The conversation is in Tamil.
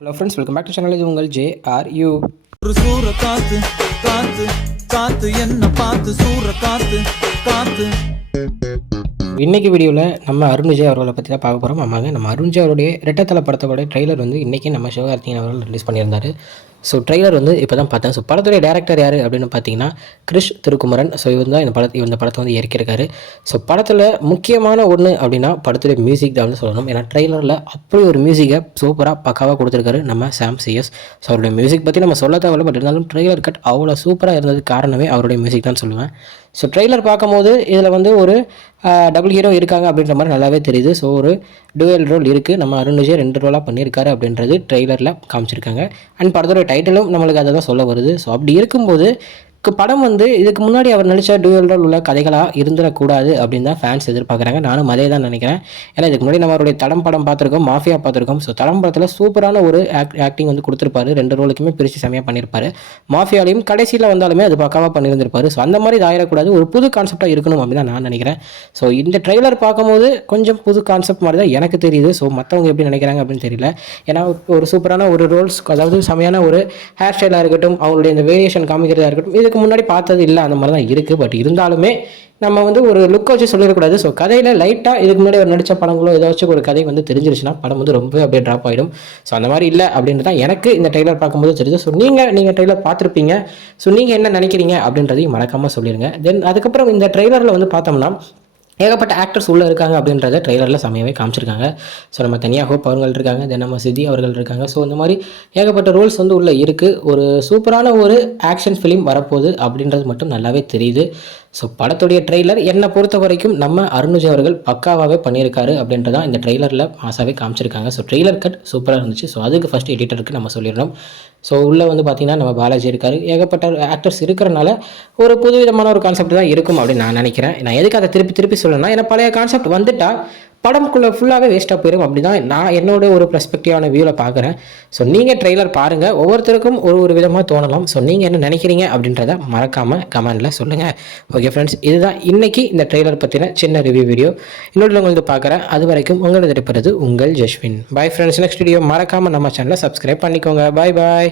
Hello friends, welcome back to channel. இது உங்கள் JRU. ஒரு சூற காத்து காத்து காத்து என்ன பார்த்து சூற காத்து காத்து. இன்றைக்கி வீடியோவில் நம்ம அருண் விஜய் அவர்களை பற்றி தான் பார்க்க போகிறோம். ஆமாங்க, நம்ம அருண் விஜய் அவருடைய ரெட்டத்தலை படத்தோட ட்ரெய்லர் வந்து இன்றைக்கி நம்ம சிவகார்த்திகேயன் அவர்கள் ரிலீஸ் பண்ணியிருந்தார். ஸோ ட்ரெய்லர் வந்து இப்போ தான் பார்த்தேன். ஸோ படத்துடைய டேரக்டர் யார் அப்படின்னு பார்த்தீங்கன்னா கிரிஷ் திருக்குமரன். ஸோ இவர் தான் இந்த படத்தை வந்து இறக்கியிருக்காரு. ஸோ படத்தில் முக்கியமான ஒன்று அப்படின்னா படத்துடைய மியூசிக் தான் வந்து சொல்லணும். ஏன்னா ட்ரெய்லரில் அப்படி ஒரு மியூசிக்கை சூப்பராக பக்காவாக கொடுத்துருக்காரு நம்ம சாம் CS. ஸோ அவருடைய மியூசிக் பற்றி நம்ம சொல்ல தேவையில்லை, பட் இருந்தாலும் ட்ரெய்லர் கட் அவ்வளோ சூப்பராக இருந்தது காரணமே அவருடைய மியூசிக் தான் சொல்லுவேன். ஸோ ட்ரெய்லர் பார்க்கும்போது இதில் வந்து ஒரு டபுள் ஹீரோ இருக்காங்க அப்படின்ற மாதிரி நல்லாவே தெரியுது. ஸோ ஒரு டுவெல் ரோல் இருக்குது. நம்ம அருண் விஜய் 2 ரோலாக பண்ணியிருக்காரு அப்படின்றது ட்ரெய்லரில் காமிச்சிருக்காங்க. அண்ட் படத்தோட டைட்டிலும் நம்மளுக்கு அதை தான் சொல்ல வருது. ஸோ அப்படி இருக்கும்போது படம் வந்து இதுக்கு முன்னாடி அவர் நடித்த டுவெல் ரோல் உள்ள கதைகளாக இருந்துடக்கூடாது அப்படின்னு தான் ஃபேன்ஸ் எதிர்பார்க்குறாங்க. நானும் அதே தான் நினைக்கிறேன். ஏன்னா இதுக்கு முன்னாடி நம்ம அவருடைய தடம் படம் பார்த்துருக்கோம், மாஃபியா பார்த்துருக்கோம். ஸோ தடம் படத்தில் சூப்பரான ஒரு ஆக்டிங் வந்து கொடுத்துருப்பாரு. 2 ரோலுக்குமே பிரித்து செமையாக பண்ணியிருப்பாரு. மாஃபியாலையும் கடைசியில் வந்தாலுமே அது பக்காவாக பண்ணியிருந்திருப்பாரு. ஸோ அந்த மாதிரி இது ஆயிடக்கூடாது, ஒரு புது கான்செப்டாக இருக்கணும் அப்படின்னு தான் நான் நினைக்கிறேன். ஸோ இந்த ட்ரெய்லர் பார்க்கும்போது கொஞ்சம் புது கான்செப்ட் மாதிரி தான் எனக்கு தெரியுது. ஸோ மற்றவங்க எப்படி நினைக்கிறாங்க அப்படின்னு தெரியல. ஏன்னா ஒரு சூப்பரான ஒரு ரோல்ஸ், அதாவது செமையான ஒரு ஹேர் ஸ்டைலாக இருக்கட்டும், அவங்களுடைய இந்த வேரியேஷன் காமிக்கிறதா இருக்கட்டும், இதுக்கு முன்னாடி பார்த்தது இல்லை அந்த மாதிரி தான் இருக்குது. பட் இருந்தாலுமே நம்ம வந்து ஒரு லுக்கை வச்சு சொல்லிடக்கூடாது. ஸோ கதையில் லைட்டாக இதுக்கு முன்னாடி அவர் நடித்த படங்களோ ஏதாச்சும் ஒரு கதை வந்து தெரிஞ்சிருச்சுன்னா படம் வந்து ரொம்ப அப்படியே ட்ராப் ஆகிடும். ஸோ அந்த மாதிரி இல்லை அப்படின்றது தான் எனக்கு இந்த ட்ரெய்லர் பார்க்கும்போது தெரியுது. ஸோ நீங்கள் ட்ரெய்லர் பார்த்துருப்பீங்க. ஸோ நீங்கள் என்ன நினைக்கிறீங்க அப்படின்றதையும் மறக்காமல் சொல்லிடுங்க. தென் அதுக்கப்புறம் இந்த ட்ரெய்லரில் வந்து பார்த்தோம்னா ஏகப்பட்ட ஆக்டர்ஸ் உள்ளே இருக்காங்க அப்படின்றத ட்ரெய்லரில் செம்மையாகவே காமிச்சிருக்காங்க. ஸோ நம்ம தனியாக ஹோப் அவர்கள் இருக்காங்க, தென் நம்ம சித்தி அவர்கள் இருக்காங்க. ஸோ இந்த மாதிரி ஏகப்பட்ட ரோல்ஸ் வந்து உள்ளே இருக்குது. ஒரு சூப்பரான ஒரு ஆக்ஷன் ஃபிலிம் வரப்போகுது அப்படின்றது மட்டும் நல்லாவே தெரியுது. ஸோ படத்துடைய ட்ரெய்லர் என்னை பொறுத்த வரைக்கும் நம்ம அருண் விஜய் அவர்கள் பக்காவாகவே பண்ணியிருக்காரு அப்படின்றதான் இந்த ட்ரெய்லரில் மாசாவே காமிச்சிருக்காங்க. ஸோ ட்ரெய்லர் கட் சூப்பராக இருந்துச்சு. ஸோ அதுக்கு ஃபஸ்ட்டு எடிட்டருக்கு நம்ம சொல்லிடுறோம். ஸோ உள்ளே வந்து பார்த்திங்கன்னா நம்ம பாலாஜி இருக்கார், ஏகப்பட்ட ஆக்டர்ஸ் இருக்கிறனால ஒரு புதுவிதமான ஒரு கான்செப்ட் தான் இருக்கும் அப்படின்னு நான் நினைக்கிறேன். நான் எதுக்கு அதை திருப்பி சொல்லணும்னா, ஏன்னா பழைய கான்செப்ட் வந்துட்டால் படம்குள்ளே ஃபுல்லாகவே வேஸ்ட்டாக போயிடும். அப்படி தான் நான் என்னோட ஒரு பெர்ஸ்பெக்டிவான வியூவில் பார்க்குறேன். ஸோ நீங்கள் ட்ரெய்லர் பாருங்கள், ஒவ்வொருத்தருக்கும் ஒரு விதமாக தோணலாம். ஸோ நீங்கள் என்ன நினைக்கிறீங்க அப்படின்றத மறக்காமல் கமெண்டில் சொல்லுங்கள். ஓகே ஃப்ரெண்ட்ஸ், இதுதான் இன்றைக்கி இந்த ட்ரெய்லர் பற்றின சின்ன ரிவ்யூ வீடியோ. இன்னொரு உங்களுக்கு பார்க்குறேன். அது வரைக்கும் உங்களது இருப்பது உங்கள் Jaswin. Bye friends. Next video மறக்காமல் நம்ம சேனலை சப்ஸ்கிரைப் பண்ணிக்கோங்க. பாய்.